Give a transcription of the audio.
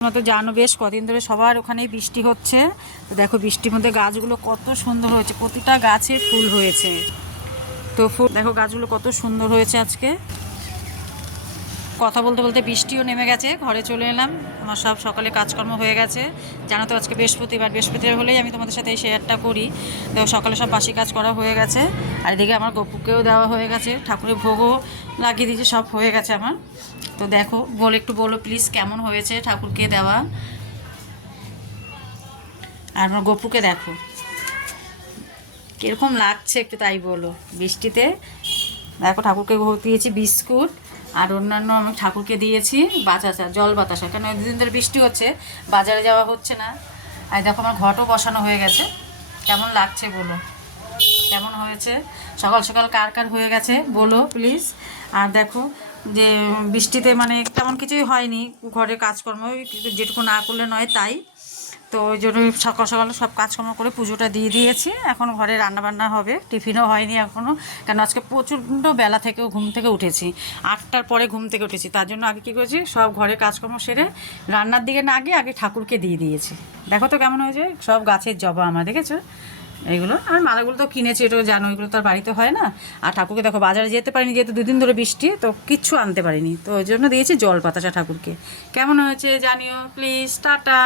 তোমরা তো জানো বেশ কদিন ধরে সবার ওখানেই বৃষ্টি হচ্ছে। তো দেখো বৃষ্টির মধ্যে গাছগুলো কত সুন্দর হয়েছে, প্রতিটা গাছে ফুল হয়েছে। তো ফুল দেখো গাছগুলো কত সুন্দর হয়েছে। আজকে কথা বলতে বলতে বৃষ্টিও নেমে গেছে, ঘরে চলে এলাম। আমার সব সকালে কাজকর্ম হয়ে গেছে। জানো তো আজকে বৃহস্পতিবার হলেই আমি তোমাদের সাথে এই শেয়ারটা করি। তো সকালে সব বাসি কাজ করা হয়ে গেছে। আর এদিকে আমার গপুকেও দেওয়া হয়ে গেছে, ঠাকুরের ভোগও লাগিয়ে দিয়েছে, সব হয়ে গেছে আমার। তো দেখো একটু বলো প্লিজ কেমন হয়েছে ঠাকুরকে দেওয়া। আর আমার গপুকে দেখো কীরকম লাগছে একটু তাই বলো বৃষ্টিতে। দেখো ঠাকুরকে দিয়েছি বিস্কুট, আর অন্যান্য আমি ঠাকুরকে দিয়েছি বাতাসা, জল বাতাসা। কেন দুদিন ধরে বৃষ্টি হচ্ছে, বাজারে যাওয়া হচ্ছে না। আর দেখো আমার ঘটও বসানো হয়ে গেছে। কেমন লাগছে বলো, কেমন হয়েছে? সকাল সকাল কার কার হয়ে গেছে বলো প্লিজ। আর দেখো যে বৃষ্টিতে মানে তেমন কিছুই হয়নি, ঘরের কাজকর্ম যেটুকু না করলে নয় তাই। তো ওই জন্য সকাল সকাল সব কাজকর্ম করে পুজোটা দিয়ে দিয়েছি। এখন ঘরে রান্নাবান্না হবে, টিফিনও হয়নি এখনও। কেন আজকে প্রচণ্ড বেলা থেকেও ঘুম থেকে উঠেছি, 8টার পরে ঘুম থেকে উঠেছি। তার জন্য আগে কী করেছি, সব ঘরের কাজকর্ম সেরে রান্নার দিকে না গিয়ে আগে ঠাকুরকে দিয়ে দিয়েছি। দেখো তো কেমন হয়েছে, সব গাছের জবা আমার, দেখেছো এইগুলো। আর মালাগুলো তো কিনেছি, এটাও জানো, এগুলো তো আর বাড়িতে হয় না। আর ঠাকুরকে দেখো বাজারে যেতে পারিনি, যেহেতু দুদিন ধরে বৃষ্টি, তো কিচ্ছু আনতে পারিনি। তো ওই জন্য দিয়েছি জল বাতাসা ঠাকুরকে। কেমন হয়েছে জানিও প্লিজ। টাটা।